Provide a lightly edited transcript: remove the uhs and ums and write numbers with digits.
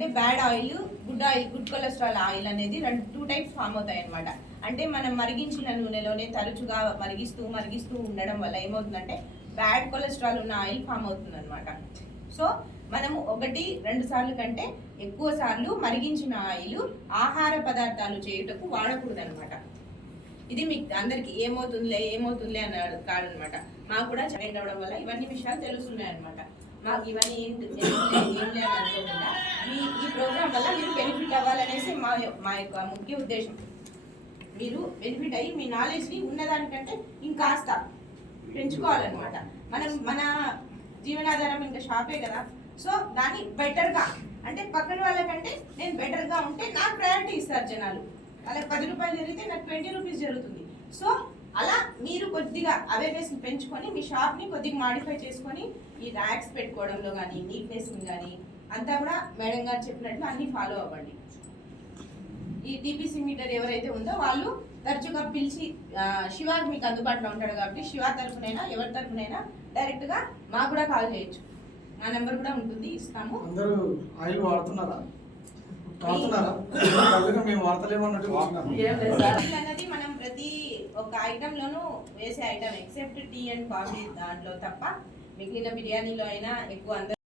అంటే bad oil, good cholesterol oil అనేది two types form అవుతాయి అనమాట. అంటే మనం మరిగించిన నూనెలోనే తరచుగా మరిగిస్తూ ఉండడం వల్ల ఏమవుతుందంటే బ్యాడ్ కొలెస్ట్రాల్ ఉన్న ఆయిల్ ఫామ్ అవుతుంది అనమాట. సో మనము 1-2 సార్లు కంటే ఎక్కువ సార్లు మరిగించిన ఆయిల్ ఆహార పదార్థాలు చేయుటకు వాడకూడదు అనమాట. ఇది మీకు అందరికి ఏమవుతుందిలే అని కాదనమాట. మాకు కూడా జాయిన్ అవ్వడం వల్ల ఇవన్నీ విషయాలు తెలుస్తున్నాయి అనమాట. మాకు ఇవన్నీ ఏం లే అని అనుకోకుండా ఈ ప్రోగ్రామ్ వల్ల మీరు బెనిఫిట్ అవ్వాలనేసి మా యొక్క ముఖ్య ఉద్దేశం. మీరు బెనిఫిట్ అయ్యి మీ నాలెడ్జ్ని ఉన్నదానికంటే ఇంకాస్త పెంచుకోవాలన్నమాట. మన జీవనాధారం ఇంకా షాపే కదా. సో దాన్ని బెటర్గా, అంటే పక్కన వాళ్ళకంటే నేను బెటర్గా ఉంటే నాకు ప్రయారిటీ ఇస్తారు జనాలు. వాళ్ళకి 10 రూపాయలు జరిగితే నాకు 20 రూపీస్ జరుగుతుంది. సో అలా మీరు కొద్దిగా అవేర్నెస్ని పెంచుకొని మీ షాప్ని కొద్దిగా మాడిఫై చేసుకొని ఈ ర్యాక్స్ పెట్టుకోవడంలో కానీ నీట్నెస్ని కానీ అంతా కూడా మేడం గారు చెప్పినట్లు అన్నీ ఫాలో అవ్వండి. ఈ టీపీసీ మీటర్ ఎవరైతే ఉందో వాళ్ళు తరచుగా పిలిచి శివాకి మీకు అందుబాటులో ఉంటాడు కాబట్టి శివ తరఫునైనా ఎవరి తరఫునైనా డైరెక్ట్గా మాకు కూడా కాల్ చేయొచ్చు. మా నెంబర్ కూడా ఉంటుంది, ఇస్తాము. అందరూ ఆయిల్ వాడుతున్నారా? అన్నది మనం ప్రతి ఒక్క ఐటమ్ లోనూ వేసే item except tea and coffee దాంట్లో తప్ప మిగిలిన బిర్యానీలో అయినా ఎక్కువ అందరూ